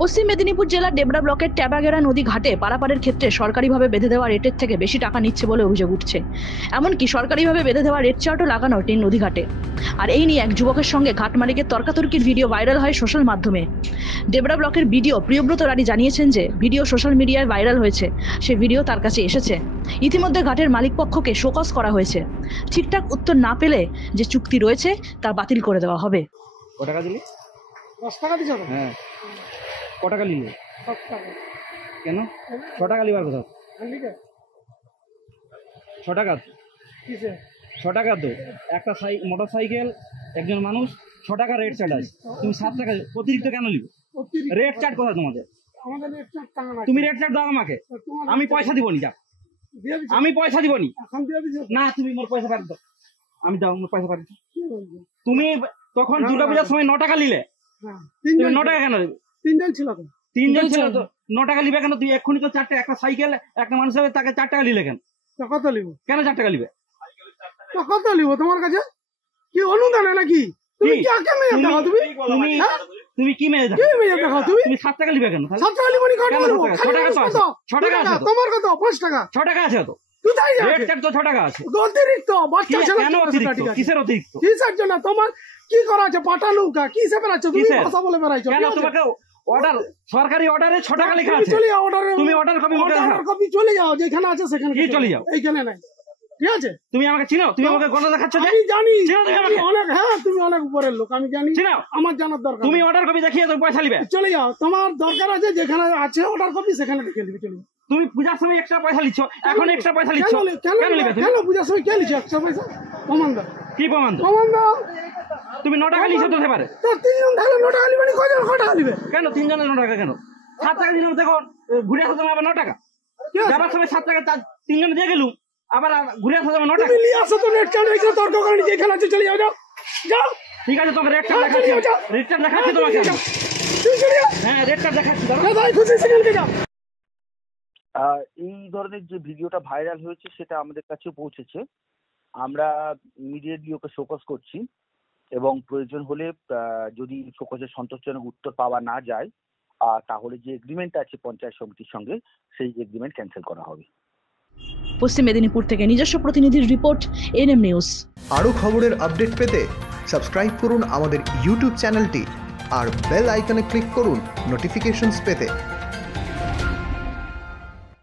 পশ্চিম মেদিনীপুর জেলার ডেবরা ব্লকের ট্যাবাগেরা নদী ঘাটে পারাপারের ক্ষেত্রে সরকারিভাবে বেঁধে দেওয়া রেটের থেকে বেশি টাকা নিচ্ছে বলে অভিযোগ উঠছে। এমনকি সরকারিভাবে বেঁধে দেওয়া রেট চার্টও লাগানো টিন নদী ঘাটে। আর এই নিয়ে এক যুবকের সঙ্গে ঘাট মালিকের তর্কাতর্কির ভিডিও ভাইরাল হয় সোশ্যাল মাধ্যমে। ডেবরা ব্লকের বিডিও প্রিয়ব্রত রানী জানিয়েছেন যে ভিডিও সোশ্যাল মিডিয়ায় ভাইরাল হয়েছে, সে ভিডিও তার কাছে এসেছে। ইতিমধ্যে ঘাটের মালিক পক্ষকে শোকজ করা হয়েছে। ঠিকঠাক উত্তর না পেলে যে চুক্তি রয়েছে তা বাতিল করে দেওয়া হবে। কত টাকা দিলি? 10 টাকা দিছ? হ্যাঁ। কত টাকা নিলি? 7 টাকা। কেন 6 টাকা লিবার কথা? 6 টাকা কিসে? 6 টাকা তো একটা মোটর সাইকেল একজন মানুষ 6 টাকা রেট চার্জ আছে, তুমি 7 টাকা অতিরিক্ত কেন নিবে? রেট চার্জ কোথায় তোমাদের? আমাদের রেট চার্জ টাকা না। তুমি রেট চার্জ দাও আমাকে, আমি পয়সা দিব নি। যা, দিয়ে দিছ? আমি পয়সা দিব নি। এখন দিয়ে দিছ? না, তুমি মোর পয়সা পাঠাও দাও, আমি দাও মোর পয়সা পাঠাও। তুমি তখন দুর্গা পূজার সময় 9 টাকা নিলে, হ্যাঁ, তুমি 9 টাকা কেন নিবে? 3 জন ছিল তো। 3 জন ছিল তো 9 টাকা নিবে কেন? তুই এক্ষুনি তো 4 টাকা, একটা সাইকেল একটা মানুষের তাকে 4 টাকা নিলে কেন? তো কত লিব? কেন 4 টাকা নিবে? তো কত লিব তোমার কাছে? কি অনুদান নাকি? তুমি কি আকে মেয়ে দেখো? তুমি কি মেয়ে দেখো? কি মেয়ে দেখো তুমি? তুমি 7 টাকা নিবে কেন? 7 টাকা লিব নি? কত লিব? 6 টাকা তো আছে। 6 টাকা আছে তো। তোমার কত? 5 টাকা। 6 টাকা আছে তো। কোথায় যাচ্ছে? রেট চার্জ তো 6 টাকা আছে। অতিরিক্ত বাচ্চা ছেলে। কেন অতিরিক্ত? কিসের অতিরিক্ত? কিসের জন্য? তোমার কি করা আছে? পাটা নৌকা কিসে বেড়াচ্ছ তুমি? ভাষা বলে বেড়াইছো কেন? তোমাকে অর্ডার, সরকারি অর্ডারে 6 টাকা লেখা আছে। চলে যাও অর্ডারে। তুমি অর্ডার কপি মুখে অর্ডার কপি চলে যাও, যেখানে আছে সেখানে কি চলে যাও? এইখানে নাই। ঠিক আছে? তুমি আমাকে চিনো? তুমি আমাকে গলা দেখাচ্ছ যে? আমি জানি চিনো তুমি তুমি আমাকে? অনেক, হ্যাঁ তুমি অনেক উপরের লোক, আমি জানি। চিনো? আমার জানার দরকার তুমি নেই। অর্ডার কপি দেখিয়ে তুমি পয়সা নিবে। চলে যাও, তোমার দরকার আছে যেখানে আছে অর্ডার কপি সেখানে লিখে দিবি। চলে যাও। তুমি পূজার সময় এক্সট্রা পয়সা নিচ্ছ, এখন এক্সট্রা পয়সা নিচ্ছ কেন কেন নিবে? তুমি কেন পূজার সময় কে লিখছো 100 পয়সা? প্রমাণ দাও। কি প্রমাণ দাও? প্রমাণ দাও। তুমি 9 টাকা নিচ্ছ তো সেবারে। তো 3 জন থাকলে 9 টাকা লিবে নি? কয়জন 9 টাকা লিবে? কেন 3 জনের 9 টাকা কেন? 7 টাকা দিলাম, দেখো ঘুরে আসার সময় আবার 9 টাকা। কি আছে? যাবার সময় 7 টাকা 3 জনে দিয়ে গেলুম, আবার ঘুরে আসার সময় 9 টাকা। তুমি নিয়ে আসো তো নেট চার্জ, এখানে তর্ক করেনি, যেখানে আছে চলে যাও। যাও যাও। ঠিক আছে, তোমাকে রেট চার্জ দেখাচ্ছি। রেট চার্জ দেখাচ্ছি তোমাকে। তুমি চলে যাও। হ্যাঁ, রেট চার্জ দেখাচ্ছি। দাদা খুশি সেখানে যাও। এই ধরনের যে ভিডিওটা ভাইরাল হয়েছে সেটা আমাদের কাছে পৌঁছেছে। আমরা ইমিডিয়েটলি ওকে শোকজ করছি এবং প্রয়োজন হলে যদি শোকজের সন্তোষজনক উত্তর পাওয়া না যায় তাহলে যে এগ্রিমেন্ট আছে পঞ্চায়েত সমিতির সঙ্গে সেই এগ্রিমেন্ট ক্যান্সেল করা হবে। পশ্চিম মেদিনীপুর থেকে নিজস্ব প্রতিনিধির রিপোর্ট, এনএম নিউজ। আরও খবরের আপডেট পেতে সাবস্ক্রাইব করুন আমাদের ইউটিউব চ্যানেলটি আর বেল আইকনে ক্লিক করুন নোটিফিকেশনস পেতে।